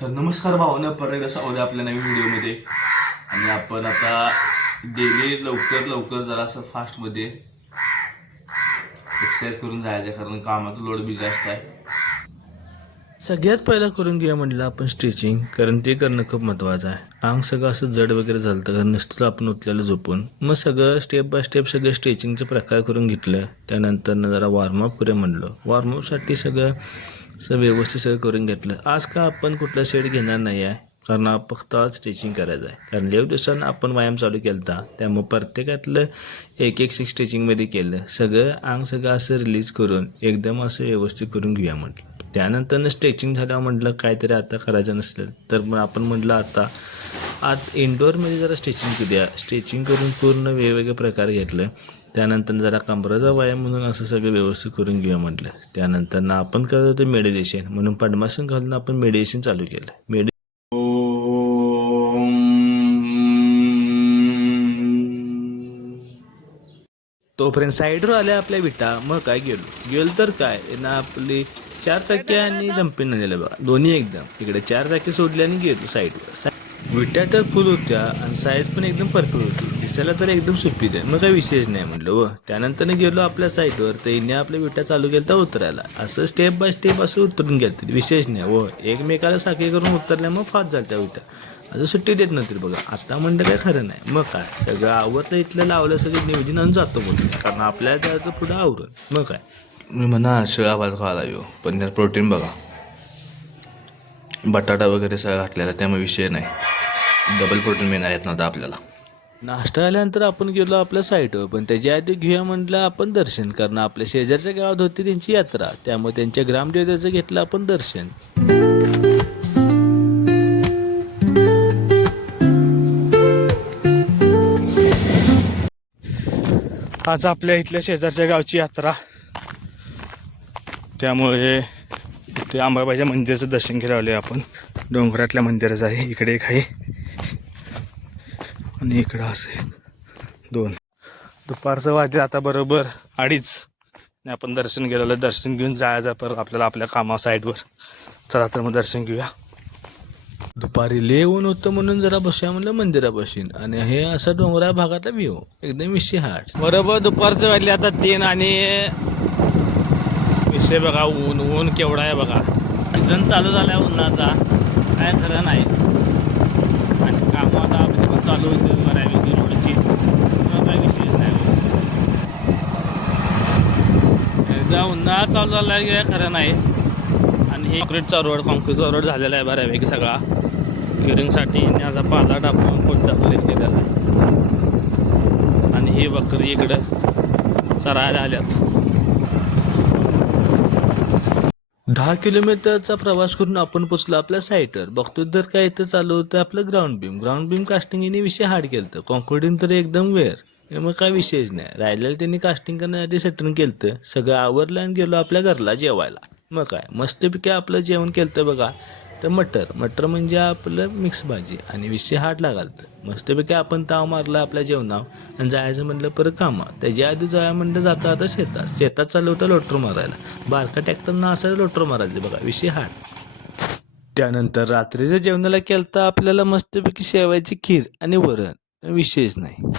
तर नमस्कार भावना, परत एकदा स्वागत आपल्या नवीन व्हिडिओमध्ये. आणि आपण आता डेली लवकर लवकर जरासं फास्टमध्ये एक्सरसाइज करून जायचं, कारण कामाचा लोड बी जास्त आहे. सगळ्यात पहिला करून घेऊया म्हटलं आपण स्ट्रेचिंग, कारण ते करणं खूप महत्त्वाचं आहे. अंग सगळं असं जड वगैरे झालं कारण नुसतं आपण उठलेलं झोपून मग सगळं स्टेप बाय स्टेप सगळं स्ट्रेचिंगचं प्रकार करून घेतलं. त्यानंतर जरा वॉर्मअप करूया म्हणलं. वॉर्मअपसाठी सगळं व्यवस्थित सगळं करून घेतलं. आज का आपण कुठला सेट घेणार नाही आहे, कारण फक्त आज स्ट्रेचिंग करायचं आहे. कारण लई दिवसानं आपण व्यायाम चालू केला होता, त्यामुळे प्रत्येकातलं एक एक स्ट्रेचिंगमध्ये केलं. सगळं अंग सगळं असं रिलीज करून एकदम असं व्यवस्थित करून घेऊया म्हटलं. त्यानंतर स्ट्रेचिंग झाल्यावर म्हटलं काहीतरी आता करायचं नसेल तर मग आपण म्हटलं आता इंडोरमध्ये जरा स्ट्रेचिंग करूया. स्ट्रेचिंग करून पूर्ण वेगवेगळे प्रकार घेतलं. त्यानंतर जरा कमरेचा व्यायाम म्हणून असं सगळं व्यवस्थित करून घेऊया म्हटलं. त्यानंतर आपण करत होतं मेडिटेशन, म्हणून पद्मासन घालून आपण मेडिटेशन चालू केलं. तोपर्यंत साईडवर आल्या आपल्या विटा. मग काय गेलो तर काय ना, आपली 4 चाकी आणि जंपिंग न दिलं बघा, दोन्ही एकदम. इकडे 4 चाकी सोडली आणि गेलो साईडवर. विटा तर फुल होत्या आणि साईज पण एकदम परफेक्ट होती, दिसायला तर एकदम सुपीर आहे. मग काही विशेष नाही म्हटलं व. त्यानंतर गेलो आपल्या साईडवर, तर हिने आपल्या विटा चालू केलं तर उतरायला. असं स्टेप बाय स्टेप असं उतरून गेलं, विशेष नाही व. एकमेकाला साखी करून उतरल्या मग फास्ट झाल्या त्या विटा. असं सुट्टी देत नव्हती बघा. आता म्हणलं काय खरं नाही. मग काय सगळं आवरलं, इथलं लावलं, सगळं नियोजन आणून जातो बोलतो, कारण आपल्याला त्याचं पुढं आवरून. मग काय मी म्हणा शिळा भात खायला येऊ, पण त्यात प्रोटीन बघा, बटाटा वगैरे सगळं घातलेला, त्यामुळे विषय नाही. डबल प्रोटीन मिळणार आहेत ना आता आपल्याला. नाश्ता आल्यानंतर आपण गेलो आपल्या साईटवर, पण त्याच्या आधी घेऊया म्हटलं आपण दर्शन, कारण आपल्या शेजारच्या गावात होती त्यांची यात्रा, त्यामुळे त्यांच्या ग्रामदेवतेचं घेतलं आपण दर्शन. आज आपल्या इथल्या शेजारच्या गावची यात्रा, त्यामुळे इथे अंबाबाईच्या मंदिराचं दर्शन घ्यायला आले आपण. डोंगरातल्या मंदिराचं आहे, इकडे एक आहे आणि इकडं असं आहे 2. दुपारचं वाजले आता बरोबर 2:30 आणि आपण दर्शन गेलेलं. दर्शन घेऊन जायचं परत आपल्याला आपल्या कामा साईडवर. चला तर मग दर्शन घेऊया. दुपारी लय ऊन होतं म्हणून जरा बसूया म्हणलं मंदिरापासून, आणि हे असं डोंगरा भागातला व्ह्यू एकदम विषय हाट. बरोबर दुपारचं वाजले आता 3 आणि विषय बघा, ऊन केवढा आहे बघा. सीझन चालू झाला आहे उन्हाचा, काय खरं नाही. आणि कामं आता आपली पण चालू होते बऱ्यापैकी रोडची, काय विशेष नाही. एकदा उन्हाळा चालू झाला आहे काय खरं नाही. आणि हे कॉन्क्रीटचा रोड झालेला आहे बऱ्यापैकी सगळा. क्युरिंगसाठी याचा पाला टाकून कोणता केलेला आहे. आणि ही बकरी इकडं चरायला आल्यात. 10 किलोमीटरचा प्रवास करून आपण पोचलो आपल्या साईटवर. बघतो तर काय इथं चालू होतं आपलं ग्राउंड बीम कास्टिंग यांनी विषय हार्ड केलं. कॉन्क्रीटिंग तर एकदम वेअर, मग काय विशेष नाही. राहिलेलं त्यांनी कास्टिंग करण्यासाठी सेटिंग केलं. सगळं आवरलं आणि गेलो आपल्या घरला जेवायला. मग काय मस्तपैकी आपलं जेवण केलं बघा. तर मटर म्हणजे आपलं मिक्स भाजी, आणि विषय हार्ड लागाल. मस्तपैकी आपण ताव मारला आपल्या जेवणावर आणि जायचं म्हटलं परत कामात. त्याच्या आधी जायला म्हणलं जाता आता शेतात चाललं होतं लोटर मारायला. बारका ट्रॅक्टरनं असं लोटर मारायचं बघा, विषय हार्ड. त्यानंतर रात्रीचं जेवणाला केलं तर आपल्याला मस्तपैकी शेवायची खीर आणि वरण, विशेष नाही.